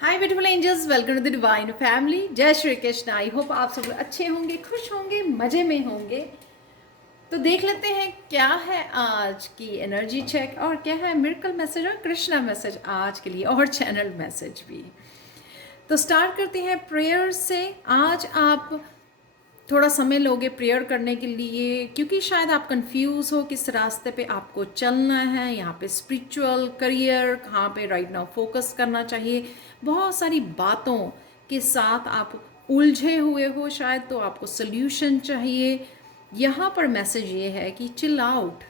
Hi beautiful angels, welcome to the divine family. जय Shri Krishna. I hope आप सब अच्छे होंगे, खुश होंगे, मजे में होंगे। तो देख लेते हैं क्या है आज की एनर्जी चेक और क्या है मिरेकल मैसेज और कृष्णा मैसेज आज के लिए, और चैनल मैसेज भी। तो स्टार्ट करते हैं प्रेयर से। आज आप थोड़ा समय लोगे प्रेयर करने के लिए, क्योंकि शायद आप कंफ्यूज हो किस रास्ते पे आपको चलना है, यहाँ पे स्पिरिचुअल करियर कहाँ पे राइट नाउ फोकस करना चाहिए। बहुत सारी बातों के साथ आप उलझे हुए हो शायद, तो आपको सोल्यूशन चाहिए। यहाँ पर मैसेज ये है कि चिल आउट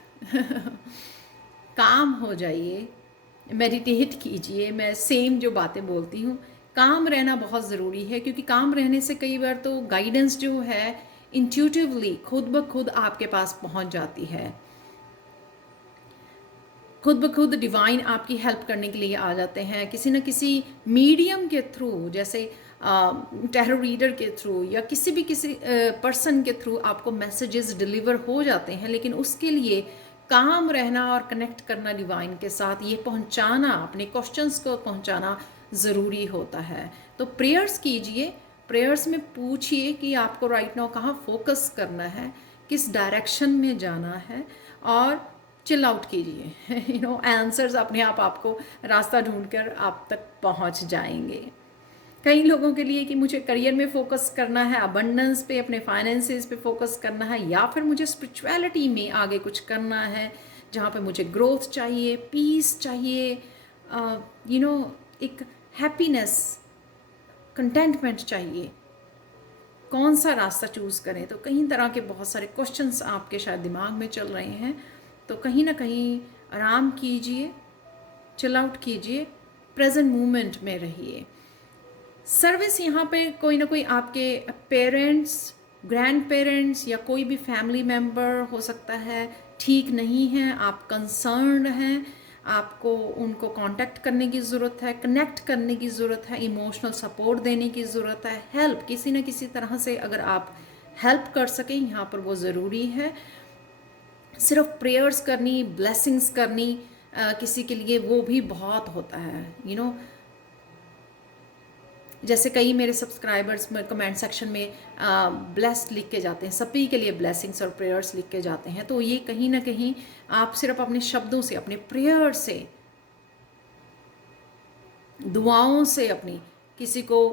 काम हो जाइए, मेडिटेट कीजिए। मैं सेम जो बातें बोलती हूँ, काम रहना बहुत ज़रूरी है, क्योंकि काम रहने से कई बार तो गाइडेंस जो है इंट्यूटिवली खुद ब खुद आपके पास पहुँच जाती है। खुद ब खुद डिवाइन आपकी हेल्प करने के लिए आ जाते हैं किसी न किसी मीडियम के थ्रू, जैसे टैरो रीडर के थ्रू या किसी पर्सन के थ्रू आपको मैसेजेस डिलीवर हो जाते हैं। लेकिन उसके लिए काम रहना और कनेक्ट करना डिवाइन के साथ, ये पहुंचाना, अपने क्वेश्चंस को पहुंचाना ज़रूरी होता है। तो प्रेयर्स कीजिए, प्रेयर्स में पूछिए कि आपको राइट नाउ कहाँ फोकस करना है, किस डायरेक्शन में जाना है, और चिल आउट कीजिए। आंसर्स अपने आप आपको रास्ता ढूंढकर आप तक पहुंच जाएंगे। कई लोगों के लिए कि मुझे करियर में फोकस करना है, अबंडेंस पे, अपने फाइनेंसेस पे फोकस करना है, या फिर मुझे स्पिरिचुअलिटी में आगे कुछ करना है जहाँ पे मुझे ग्रोथ चाहिए, पीस चाहिए, एक हैप्पीनेस, कंटेंटमेंट चाहिए। कौन सा रास्ता चूज़ करें? तो कई तरह के बहुत सारे क्वेश्चंस आपके शायद दिमाग में चल रहे हैं। तो कहीं ना कहीं आराम कीजिए, चिल आउट कीजिए, प्रेजेंट मोमेंट में रहिए। सर्विस यहाँ पे कोई ना कोई आपके पेरेंट्स, ग्रैंड पेरेंट्स या कोई भी फैमिली मेम्बर हो सकता है, ठीक नहीं है, आप कंसर्न्ड हैं, आपको उनको कांटेक्ट करने की ज़रूरत है, कनेक्ट करने की ज़रूरत है, इमोशनल सपोर्ट देने की ज़रूरत है, हेल्प किसी न किसी तरह से अगर आप हेल्प कर सकें यहाँ पर वो ज़रूरी है। सिर्फ प्रेयर्स करनी, ब्लेसिंग्स करनी किसी के लिए वो भी बहुत होता है। जैसे कई मेरे सब्सक्राइबर्स में कमेंट सेक्शन में ब्लेस्ड लिख के जाते हैं, सभी के लिए ब्लेसिंग्स और प्रेयर्स लिख के जाते हैं। तो ये कहीं ना कहीं आप सिर्फ अपने शब्दों से, अपने प्रेयर से, दुआओं से अपनी किसी को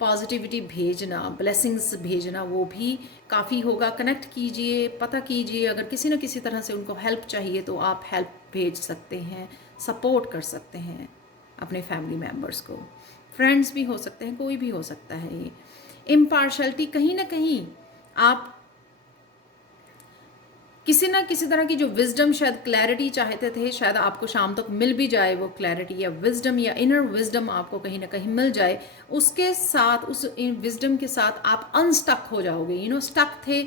पॉजिटिविटी भेजना, ब्लेसिंग्स भेजना, वो भी काफ़ी होगा। कनेक्ट कीजिए, पता कीजिए, अगर किसी न किसी तरह से उनको हेल्प चाहिए तो आप हेल्प भेज सकते हैं, सपोर्ट कर सकते हैं अपने फैमिली मेम्बर्स को। फ्रेंड्स भी हो सकते हैं, कोई भी हो सकता है। ये इम्पार्शलिटी कहीं ना कहीं आप किसी ना किसी तरह की जो विजडम, शायद क्लैरिटी चाहते थे, शायद आपको शाम तक मिल भी जाए वो क्लैरिटी या विजडम या इनर विजडम आपको कहीं ना कहीं मिल जाए। उसके साथ, उस विजडम के साथ आप अनस्टक हो जाओगे। स्टक थे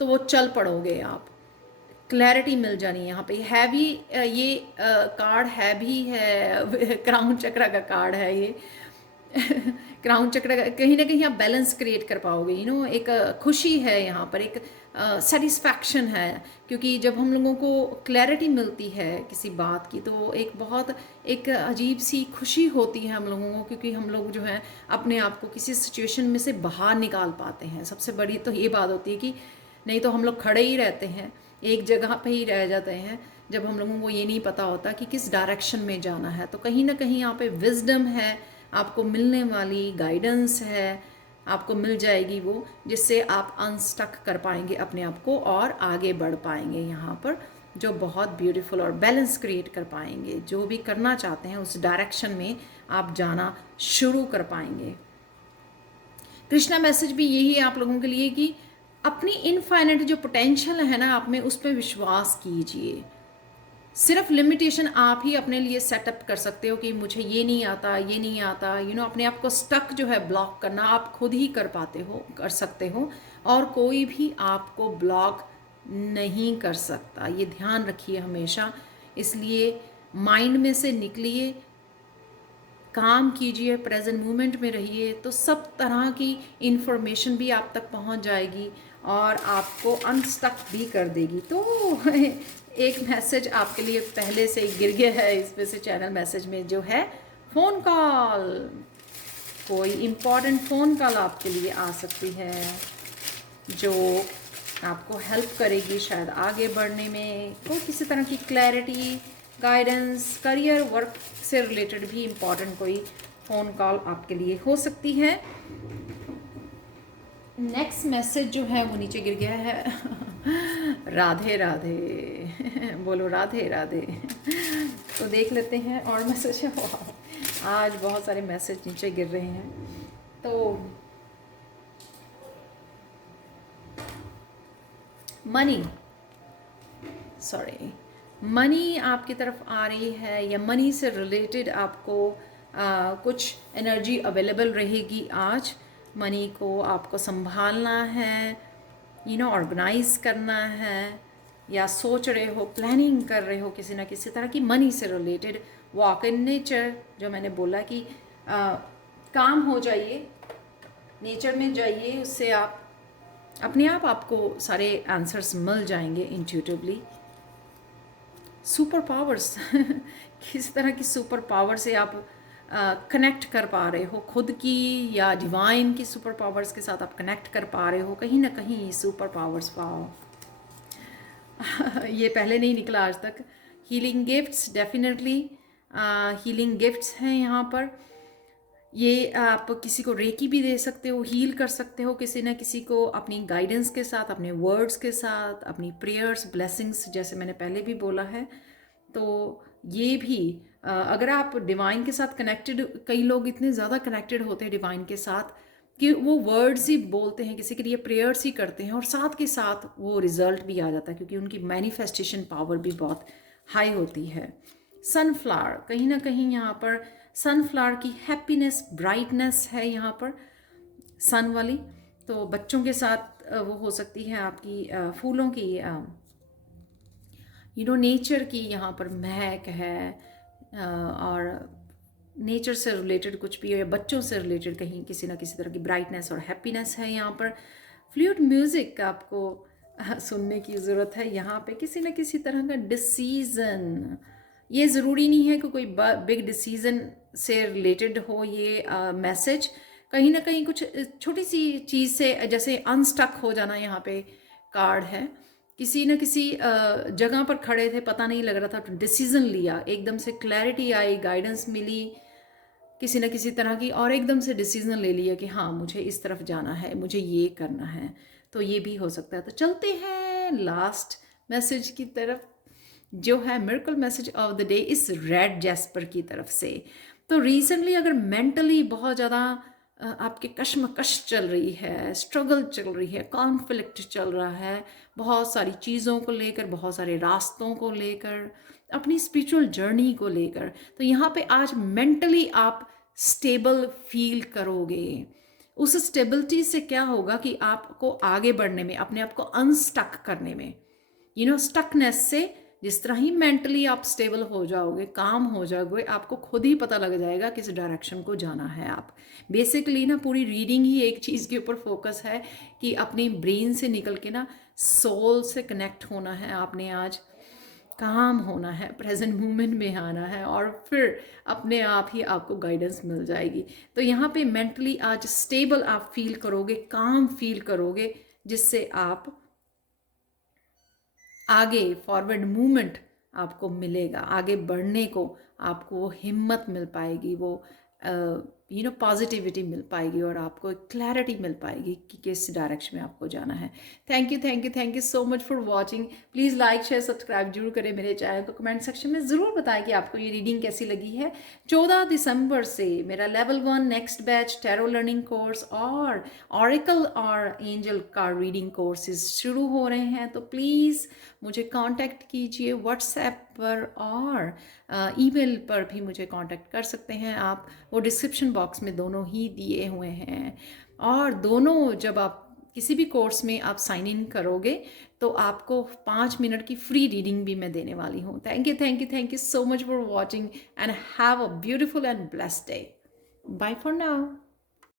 तो वो चल पड़ोगे आप। क्लैरिटी मिल जानी यहाँ पे। हैवी ये कार्ड हैवी है, क्राउन चक्र का कार्ड है ये। क्राउन चक्र कहीं ना कहीं आप बैलेंस क्रिएट कर पाओगे। एक खुशी है यहाँ पर, एक सेटिस्फैक्शन है, क्योंकि जब हम लोगों को क्लैरिटी मिलती है किसी बात की तो एक अजीब सी खुशी होती है हम लोगों को, क्योंकि हम लोग जो है अपने आप को किसी सिचुएशन में से बाहर निकाल पाते हैं। सबसे बड़ी तो ये बात होती है कि नहीं तो हम लोग खड़े ही रहते हैं, एक जगह पे ही रह जाते हैं, जब हम लोगों को ये नहीं पता होता कि किस डायरेक्शन में जाना है। तो कहीं ना कहीं यहाँ पे विजडम है, आपको मिलने वाली गाइडेंस है, आपको मिल जाएगी वो, जिससे आप अनस्टक कर पाएंगे अपने आप को और आगे बढ़ पाएंगे यहाँ पर, जो बहुत ब्यूटीफुल और बैलेंस क्रिएट कर पाएंगे। जो भी करना चाहते हैं उस डायरेक्शन में आप जाना शुरू कर पाएंगे। कृष्णा मैसेज भी यही है आप लोगों के लिए कि अपनी इनफाइनाइट जो पोटेंशियल है ना आप में, उस पर विश्वास कीजिए। सिर्फ लिमिटेशन आप ही अपने लिए सेटअप कर सकते हो कि मुझे ये नहीं आता, ये नहीं आता। अपने आप को स्टक जो है ब्लॉक करना आप खुद ही कर सकते हो, और कोई भी आपको ब्लॉक नहीं कर सकता। ये ध्यान रखिए हमेशा। इसलिए माइंड में से निकलिए, काम कीजिए, प्रेजेंट मोमेंट में रहिए, तो सब तरह की इंफॉर्मेशन भी आप तक पहुंच जाएगी और आपको अनस्टक भी कर देगी। तो एक मैसेज आपके लिए पहले से ही गिर गया है इसमें से चैनल मैसेज में, जो है फ़ोन कॉल। कोई इम्पॉर्टेंट फ़ोन कॉल आपके लिए आ सकती है जो आपको हेल्प करेगी शायद आगे बढ़ने में। कोई किसी तरह की क्लैरिटी, गाइडेंस, करियर, वर्क से रिलेटेड भी इम्पॉर्टेंट कोई फ़ोन कॉल आपके लिए हो सकती है। नेक्स्ट मैसेज जो है वो नीचे गिर गया है राधे राधे बोलो राधे राधे। तो देख लेते हैं और मैसेज है। आज बहुत सारे मैसेज नीचे गिर रहे हैं। तो मनी आपकी तरफ आ रही है, या मनी से रिलेटेड आपको कुछ एनर्जी अवेलेबल रहेगी आज। मनी को आपको संभालना है, ऑर्गेनाइज करना है, या सोच रहे हो, प्लानिंग कर रहे हो किसी ना किसी तरह की मनी से रिलेटेड। वॉक इन नेचर, जो मैंने बोला कि काम हो जाइए, नेचर में जाइए, उससे आप अपने आप आपको सारे आंसर्स मिल जाएंगे इंट्यूटिवली। सुपर पावर्स किस तरह की सुपर पावर से आप कनेक्ट कर पा रहे हो खुद की, या डिवाइन की सुपर पावर्स के साथ आप कनेक्ट कर पा रहे हो कहीं ना कहीं। सुपर पावर्स पाओ ये पहले नहीं निकला आज तक। Healing gifts, definitely healing gifts हैं यहाँ पर। ये आप किसी को रेकी भी दे सकते हो, हील कर सकते हो किसी न किसी को अपनी गाइडेंस के साथ, अपने वर्ड्स के साथ, अपनी प्रेयर्स, ब्लेसिंग्स, जैसे मैंने पहले भी बोला है। तो ये भी अगर आप डिवाइन के साथ कनेक्टेड, कई लोग इतने ज़्यादा कनेक्टेड होते हैं डिवाइन के साथ कि वो वर्ड्स ही बोलते हैं, किसी के लिए प्रेयर्स ही करते हैं और साथ के साथ वो रिजल्ट भी आ जाता है, क्योंकि उनकी मैनिफेस्टेशन पावर भी बहुत हाई होती है। सनफ्लावर, कहीं ना कहीं यहाँ पर सनफ्लावर की हैप्पीनेस, ब्राइटनेस है यहाँ पर, सन वाली। तो बच्चों के साथ वो हो सकती है आपकी फूलों की, नेचर की यहाँ पर महक है, और नेचर से रिलेटेड कुछ भी हो, या बच्चों से रिलेटेड कहीं किसी ना किसी तरह की ब्राइटनेस और हैप्पीनेस है यहाँ पर। फ्लूट म्यूज़िक आपको सुनने की ज़रूरत है यहाँ पे। किसी न किसी तरह का डिसीज़न, ये ज़रूरी नहीं है कि कोई बिग डिसीज़न से रिलेटेड हो ये मैसेज। कहीं ना कहीं कुछ छोटी सी चीज़ से, जैसे अनस्टक हो जाना यहाँ पे कार्ड है। किसी न किसी जगह पर खड़े थे, पता नहीं लग रहा था, तो डिसीज़न लिया, एकदम से क्लैरिटी आई, गाइडेंस मिली किसी न किसी तरह की, और एकदम से डिसीज़न ले लिया कि हाँ मुझे इस तरफ जाना है, मुझे ये करना है। तो ये भी हो सकता है। तो चलते हैं लास्ट मैसेज की तरफ, जो है miracle message of the day इस रेड जैस्पर की तरफ से। तो रिसेंटली अगर मेंटली बहुत ज़्यादा आपके कश्मकश चल रही है, स्ट्रगल चल रही है, कॉन्फ्लिक्ट चल रहा है, बहुत सारी चीज़ों को लेकर, बहुत सारे रास्तों को लेकर, अपनी स्पिरिचुअल जर्नी को लेकर, तो यहाँ पे आज मेंटली आप स्टेबल फील करोगे। उस स्टेबिलिटी से क्या होगा कि आपको आगे बढ़ने में, अपने आप को अनस्टक करने में, स्टकनेस से जिस तरह ही मेंटली आप स्टेबल हो जाओगे, काम हो जाओगे, आपको खुद ही पता लग जाएगा किस डायरेक्शन को जाना है। आप बेसिकली ना पूरी रीडिंग ही एक चीज़ के ऊपर फोकस है कि अपनी ब्रेन से निकल के ना सोल से कनेक्ट होना है आपने, आज काम होना है, प्रेजेंट मोमेंट में आना है, और फिर अपने आप ही आपको गाइडेंस मिल जाएगी। तो यहाँ पे मेंटली आज स्टेबल आप फील करोगे, काम फील करोगे, जिससे आप आगे फॉरवर्ड मूवमेंट आपको मिलेगा, आगे बढ़ने को आपको वो हिम्मत मिल पाएगी, वो पॉजिटिविटी मिल पाएगी, और आपको एक क्लैरिटी मिल पाएगी कि किस डायरेक्शन में आपको जाना है। Thank you so much for watching. Please like share subscribe जरूर करें मेरे चैनल को। कमेंट सेक्शन में ज़रूर बताएं कि आपको ये रीडिंग कैसी लगी है। 14 दिसंबर से मेरा level 1 next batch tarot learning course और ऑरेकल और एंजल का रीडिंग कोर्सेज शुरू हो रहे हैं। तो प्लीज़ मुझे कांटेक्ट कीजिए व्हाट्सएप पर, और ईमेल पर भी मुझे कांटेक्ट कर सकते हैं आप। वो डिस्क्रिप्शन बॉक्स में दोनों ही दिए हुए हैं, और दोनों जब आप किसी भी कोर्स में आप साइन इन करोगे तो आपको 5 मिनट की फ्री रीडिंग भी मैं देने वाली हूँ। Thank you, thank you, thank you so much for watching and have a beautiful and blessed day. Bye for now.